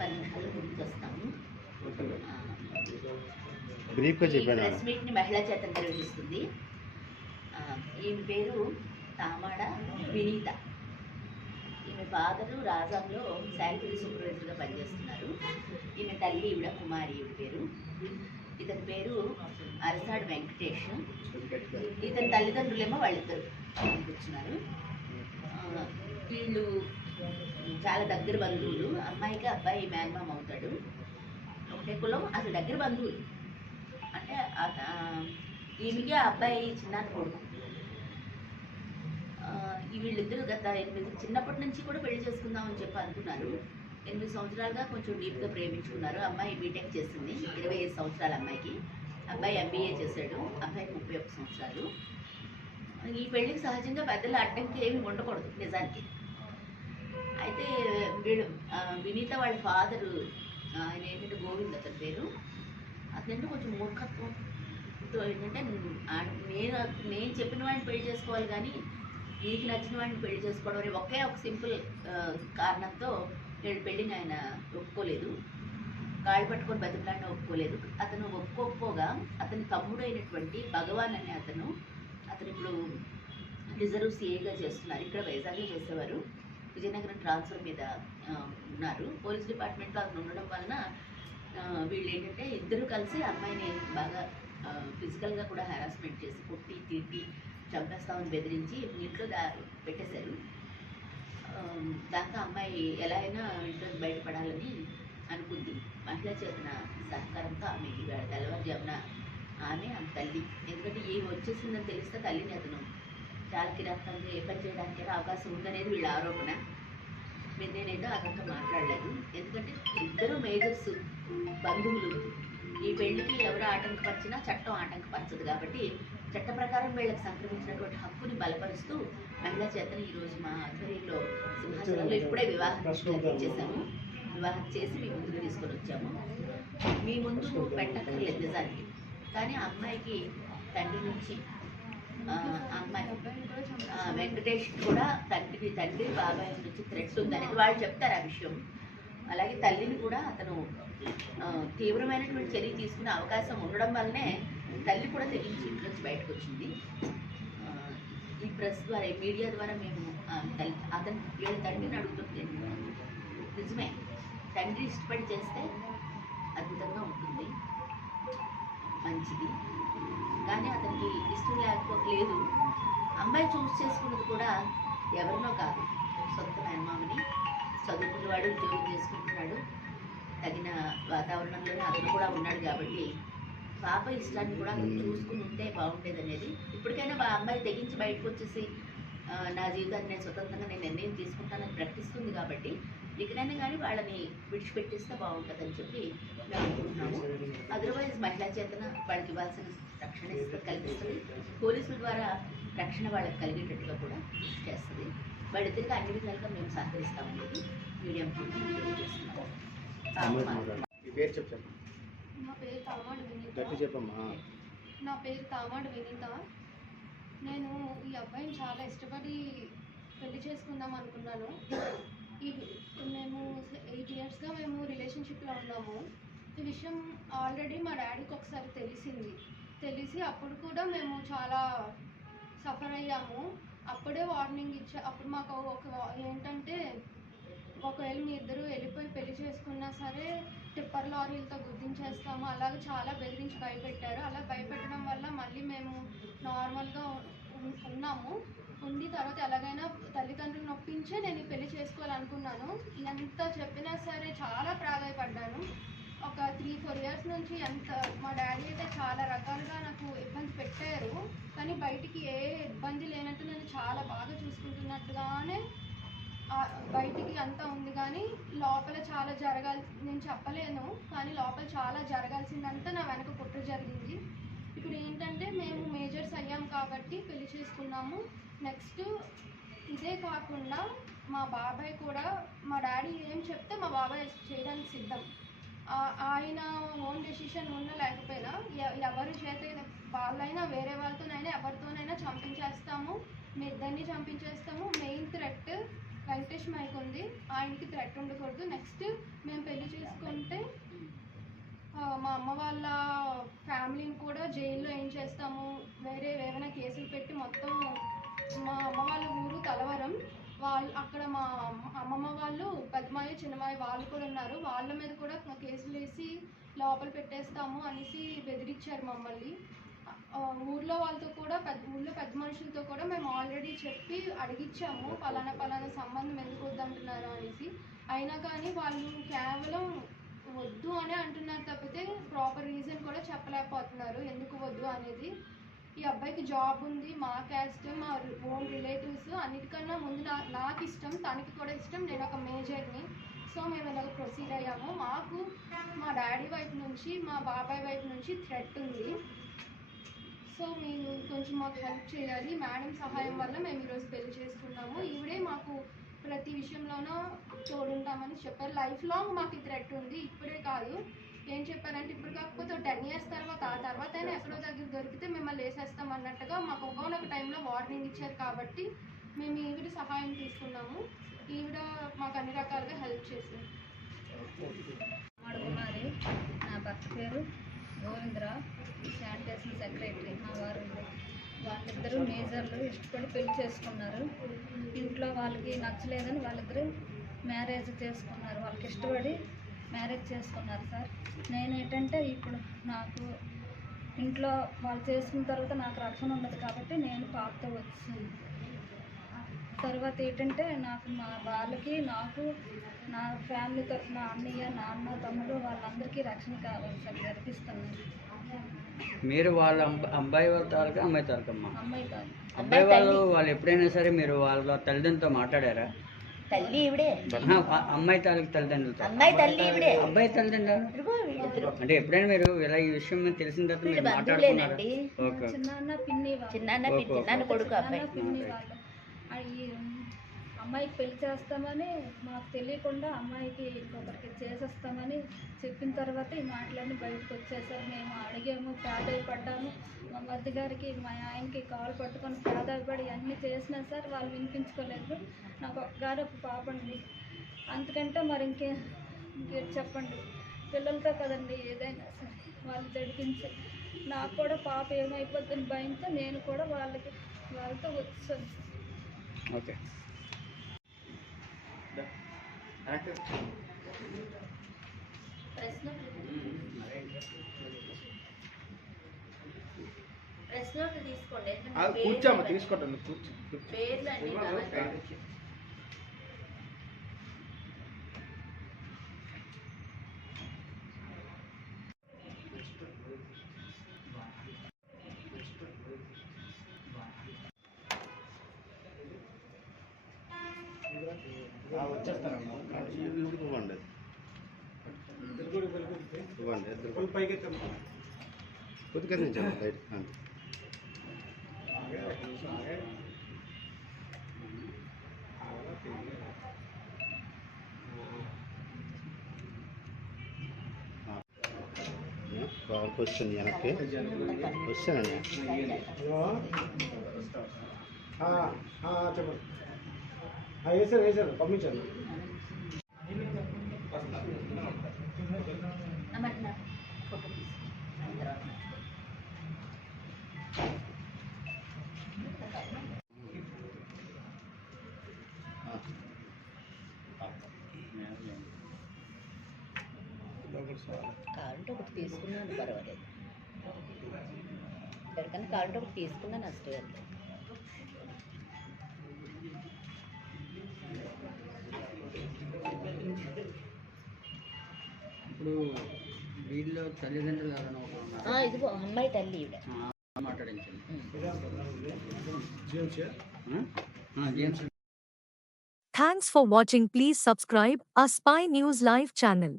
10 నిమిషాల్లో ముందుకు వస్తాము. ప్రెస్ మీట్ని మహిళా చేత నిర్వహిస్తుంది. ఈమె పేరు తామాడ వినీత. ఈమె ఫాదరు రాజాంలో శానిటరీ సూపర్వైజర్గా పనిచేస్తున్నారు. ఈమె తల్లి ఈవిడ కుమారి, ఈవిడ పేరు. ఇతని పేరు అరసాడు వెంకటేష్. ఇతని తల్లిదండ్రులేమో వాళ్ళిద్దరు కూర్చున్నారు. వీళ్ళు చాలా దగ్గర బంధువులు. అమ్మాయికి అబ్బాయి మేనమామ అవుతాడు. ఒకటే కులం, అసలు దగ్గర బంధువులు. అంటే ఈమెకి ఆ అబ్బాయి చిన్న కొడుకు. వీళ్ళిద్దరూ గత చిన్నప్పటి నుంచి కూడా పెళ్లి చేసుకుందామని చెప్పి అనుకున్నారు. 8 సంవత్సరాలుగా కొంచెం డీప్గా ప్రేమించుకున్నారు. అమ్మాయి బీటెక్ చేసింది, 25 సంవత్సరాల అమ్మాయికి. అబ్బాయి MBA చేశాడు. అబ్బాయికి 31 సంవత్సరాలు. ఈ పెళ్లికి సహజంగా పెద్దల అడ్డంకి ఏమి ఉండకూడదు నిజానికి. అయితే వీళ్ళు వినీత వాళ్ళ ఫాదరు, ఆయన ఏంటంటే గోవింద్ అతని పేరు. అతనంటే కొంచెం మూర్ఖత్వంతో ఏంటంటే నేను చెప్పిన వాడిని పెళ్లి చేసుకోవాలి కానీ నీకు నచ్చిన వాడిని పెళ్లి చేసుకోవడం అనే ఒకే ఒక సింపుల్ కారణంతో నేను పెళ్ళిని ఆయన ఒప్పుకోలేదు. కాళ్ళు పట్టుకొని బతిమలాడిన ఒప్పుకోలేదు. అతను ఒప్పుకోకపోగా అతని తమ్ముడు అయినటువంటి భగవాన్ అనే అతను ఇప్పుడు రిజర్వ్ CAగా చేస్తున్నారు. ఇక్కడ వైజాగ్లో చేసేవారు. విజయనగరం ట్రాన్స్ఫర్ మీద ఉన్నారు. పోలీస్ డిపార్ట్మెంట్లో అతను ఉండడం వలన వీళ్ళు ఏంటంటే ఇద్దరు కలిసి అమ్మాయిని బాగా ఫిజికల్గా కూడా హెరాస్మెంట్ చేసి కొట్టి తిట్టి చంపేస్తామని బెదిరించి ఇంట్లో పెట్టేశారు. దాంతో అమ్మాయి ఎలా అయినా ఇంట్లో బయటపడాలని అనుకుంది. మహిళా చేతన సహకారంతో ఆమెకి తెల్లవారుజామున ఆమె తల్లి, ఎందుకంటే ఏమి వచ్చేసిందని తెలిస్తే తల్లిని అతను చాలా కిరాకంగా ఏ పని చేయడానికైనా అవకాశం ఉందనేది వీళ్ళ ఆరోపణ. మీరు నేనైతే అతనితో మాట్లాడలేదు. ఎందుకంటే ఇద్దరు మేజర్స్ బంధువులు. ఈ పెళ్లికి ఎవరు ఆటంకపరిచినా చట్టం ఆటంకపరచదు కాబట్టి చట్ట ప్రకారం వీళ్ళకి సంక్రమించినటువంటి హక్కుని బలపరుస్తూ మహిళా చేతను ఈరోజు మా ఆధ్వర్యంలో సింహాచలంలో ఇప్పుడే వివాహం చేశాము. వివాహం చేసి మీ ముందుకు తీసుకొని వచ్చాము. మీ ముందు పెట్టక్కర్లేదు నిజానికి, కానీ ఆ అమ్మాయికి తండ్రి నుంచి అమ్మాయి వెంకటేష్ కూడా తండ్రి బాబాయ్ నుంచి థ్రెట్ ఉందనేది వాళ్ళు చెప్తారు ఆ విషయం. అలాగే తల్లిని కూడా అతను తీవ్రమైనటువంటి చర్య తీసుకునే అవకాశం ఉండడం వల్లనే తల్లి కూడా తెగించి ఇంటి నుంచి బయటకు వచ్చింది. ఈ ప్రెస్ ద్వారా, మీడియా ద్వారా మేము అతని వీళ్ళ తండ్రిని అడుగుతుంది. నిజమే, తండ్రి ఇష్టపడి చేస్తే అద్భుతంగా ఉంటుంది, మంచిది. కానీ అతనికి ఇష్టం లేకపోలేదు. అమ్మాయి చూస్ చేసుకున్నది కూడా ఎవరినో కాదు, సొంత మేనమామని. చదువుకున్నవాడు, ఉద్యోగం చేసుకుంటున్నాడు, తగిన వాతావరణంలోనే అతను కూడా ఉన్నాడు కాబట్టి పాప ఇష్టాన్ని కూడా చూసుకుని ఉంటే బాగుండేది అనేది. ఇప్పటికైనా అమ్మాయి తెగించి బయటకు వచ్చేసి నా జీవితాన్ని నేను స్వతంత్రంగా నేను నిర్ణయం తీసుకుంటానని ప్రకటిస్తుంది కాబట్టి ఇకనైనా కానీ వాళ్ళని విడిచిపెట్టిస్తే బాగుంటుందని చెప్పి మేము అనుకుంటున్నాము. అదర్వైజ్ మహిళా చేతన వాళ్ళకి ఇవ్వాల్సిన రక్షణ కల్పిస్తుంది. పోలీసుల ద్వారా రక్షణ వాళ్ళకి కలిగేటట్టుగా కూడా చేస్తుంది. వాళ్ళిద్దరికి అన్ని విధాలుగా మేము సహకరిస్తామనేది మీడియం తెలియజేస్తున్నాము. నా పేరు తామాడు వినీత. నా పేరు తామాడు వినీత. నేను ఈ అబ్బాయిని చాలా ఇష్టపడి పెళ్లి చేసుకుందాం అనుకున్నాను. మేము 8 ఇయర్స్గా మేము రిలేషన్షిప్లో ఉన్నాము. ఈ విషయం ఆల్రెడీ మా డాడీకి ఒకసారి తెలిసి అప్పుడు కూడా మేము చాలా సఫర్ అయ్యాము. అప్పుడే వార్నింగ్ అప్పుడు మాకు ఏంటంటే ఒకవేళ మీ ఇద్దరు వెళ్ళిపోయి పెళ్లి చేసుకున్నా సరే టిప్పర్ లారీలతో గుర్తించేస్తాము, అలాగే చాలా బెదిరించి భయపెట్టారు. అలా భయపెట్టడం వల్ల మళ్ళీ మేము నార్మల్గా ఉన్నాము. ఉండి తర్వాత ఎలాగైనా తల్లిదండ్రులు నొప్పించే నేను పెళ్లి చేసుకోవాలనుకున్నాను. ఎంత చెప్పినా సరే చాలా ప్రాధాయపడ్డాను. ఒక 3-4 ఇయర్స్ నుంచి మా డాడీ అయితే చాలా రకాలుగా నాకు ఇబ్బంది పెట్టారు. కానీ బయటికి ఏ ఇబ్బంది లేనట్టు నేను చాలా బాగా చూసుకుంటున్నట్టుగానే బయటికి అంతా ఉంది. కానీ లోపల చాలా నేను చెప్పలేను, కానీ లోపల చాలా జరగాల్సిందంతా నా వెనక కుట్ర జరిగింది. ఇప్పుడు ఏంటంటే మేము మేజర్స్ అయ్యాం కాబట్టి పెళ్లి చేసుకున్నాము. నెక్స్ట్ ఇదే కాకుండా మా బాబాయ్ కూడా, మా డాడీ ఏం చెప్తే మా బాబాయ్ చేయడానికి సిద్ధం. ఆయన ఓన్ డెసిషన్ ఉన్నా లేకపోయినా ఎవరి చేత వాళ్ళైనా వేరే వాళ్ళతోనైనా ఎవరితోనైనా చంపించేస్తాము, మీ ఇద్దరిని చంపించేస్తాము. Main threat Venkatesh Suresh mic ఉంది, ఆయనకి థ్రెట్ ఉండకూడదు. నెక్స్ట్ మేము పెళ్లి చేసుకుంటే మా అమ్మ వాళ్ళ ఫ్యామిలీని కూడా జైల్లో ఏం చేస్తాము, వేరే ఏమైనా కేసులు పెట్టి మొత్తం. మా అమ్మ వాళ్ళ ఊరు తలవరం, వాళ్ళు అక్కడ మా అమ్మమ్మ వాళ్ళు పెద్దమాయ చిన్నమాయ వాళ్ళు కూడా ఉన్నారు, వాళ్ళ మీద కూడా కేసులు వేసి లోపల పెట్టేస్తాము అనేసి బెదిరించారు మమ్మల్ని. ఊర్లో వాళ్ళతో కూడా ఊర్లో పెద్ద మనుషులతో కూడా మేము ఆల్రెడీ చెప్పి అడిగిచ్చాము, పలానా సంబంధం ఎందుకు వద్దంటున్నారు అనేసి. అయినా కానీ వాళ్ళు కేవలం వద్దు అనే అంటున్నారు తప్పితే ప్రాపర్ రీజన్ కూడా చెప్పలేకపోతున్నారు ఎందుకు వద్దు అనేది. ఈ అబ్బాయికి జాబ్ ఉంది, మా క్యాస్ట్, మా ఓన్ రిలేటివ్స్, అన్నిటికన్నా ముందు నాకు ఇష్టం, తనకి కూడా ఇష్టం, నేను ఒక మేజర్ని. సో మేము ఇలాగ ప్రొసీడ్ అయ్యాము. మాకు మా డాడీ వైపు నుంచి, మా బాబాయ్ వైపు నుంచి థ్రెట్ ఉంది. సో మీరు కొంచెం మాకు హెల్ప్ చేయాలి. మేడం సహాయం వల్ల మేము ఈరోజు పెళ్లి చేసుకున్నాము. ఈవిడే మాకు ప్రతి విషయంలోనూ తోడుంటామని చెప్పారు. లైఫ్ లాంగ్ మాకు ఈ థ్రెట్ ఉంది, ఇప్పుడే కాదు. ఏం చెప్పారంటే ఇప్పుడు కాకపోతే 10 years తర్వాత, ఆ తర్వాత అయినా ఎక్కడో దగ్గర దొరికితే మిమ్మల్ని వేసేస్తాం అన్నట్టుగా మాకు ఒకనొక టైంలో వార్నింగ్ ఇచ్చారు. కాబట్టి మేము ఈవిడ సహాయం తీసుకున్నాము. ఈవిడ మాకు అన్ని రకాలుగా హెల్ప్ చేసింది. కుమారి, నా భర్త పేరు గోవిందరావు, శానిటేషన్ సెక్రటరీ. మా వారు వాళ్ళిద్దరూ మేజర్లు ఇష్టపడి పెళ్లి చేసుకున్నారు. ఇంట్లో వాళ్ళకి నచ్చలేదని వాళ్ళిద్దరూ మ్యారేజ్ చేసుకున్నారు. వాళ్ళకి ఇష్టపడి మ్యారేజ్ చేసుకున్నారు సార్. నేను ఏంటంటే ఇప్పుడు నాకు ఇంట్లో వాళ్ళు చేసుకున్న తర్వాత నాకు రక్షణ ఉండదు కాబట్టి నేను పాపతో వచ్చాను. తర్వాత ఏంటంటే నాకు మా వాళ్ళకి నాకు నా ఫ్యామిలీ తరఫున అన్నయ్య, నాన్న, తమ్ముడు వాళ్ళందరికీ రక్షణ కావాలి సార్. గర్పిస్తున్నారు. మీరు వాళ్ళ అబ్బాయి వాళ్ళ తాలూకా అమ్మాయి తాలూకమ్మా? అమ్మాయి కాదు. అబ్బాయి వాళ్ళు ఎప్పుడైనా సరే మీరు వాళ్ళ తల్లిదండ్రులతో మాట్లాడారా? తల్లి ఈవిడే, అమ్మాయి తాలూకు తల్లిదండ్రులతో? అమ్మాయి తల్లి ఈవిడే, అబ్బాయి తల్లిదండ్రులు అంటే ఎప్పుడైనా మీరు ఇలా ఈ విషయం తెలిసిన తర్వాత మీరు మాట్లాడుకున్నారా? ఓకే. చిన్నాన్న పిన్ని చిన్నాన్న కొడుకు అబ్బాయి. పిన్ని వాళ్ళు ఈ అమ్మాయికి పెళ్లి చేస్తామని మాకు తెలియకుండా అమ్మాయికి ఇంకొకరికి చేసేస్తామని చెప్పిన తర్వాత ఈ మాటలన్నీ బయటకు వచ్చేసారు. మేము అడిగాము, ప్రాధాయపడ్డాము. మా మధ్య గారికి, మా ఆయనకి కాలు పట్టుకొని ప్రాధాయపడి అన్నీ చేసినా సార్ వాళ్ళు వినిపించుకోలేదు. నాకు ఒక్కగారు ఒక పాప అండి, అంతకంటే మరి ఇంకేం చెప్పండి. పిల్లలతో కదండి ఏదైనా సరే వాళ్ళు జరిపించి, నాకు కూడా పాప ఏమైపోతుందని భయంతో నేను కూడా వాళ్ళతో వచ్చాను. ఓకే. ప్రెస్ నోట్ తీసుకోండి. కూర్చోమ్మా, తీసుకుంటాను. పేర్లు అండి వచ్చేస్తానమ్మా. ఇవ్వండి కొద్దిగా నుంచి రైట్ అంతే. క్వశ్చన్ వెనక్కి క్వశ్చన్ అండి. చెప్పండి. వేసారు పంపించాను. ఫోటో కావాలంటే ఒకటి తీసుకున్నాను, పర్వాలేదు. ఎవరికైనా కావాలంటే ఒకటి తీసుకున్నాను అసలు. ఇప్పుడు వీళ్ళు తల్లిదండ్రులు ఎవరైనా ఇదిగో అమ్మాయి తల్లి ఈవిడ మాట్లాడించండి. Thanks for watching. Please subscribe our Spy News Live channel.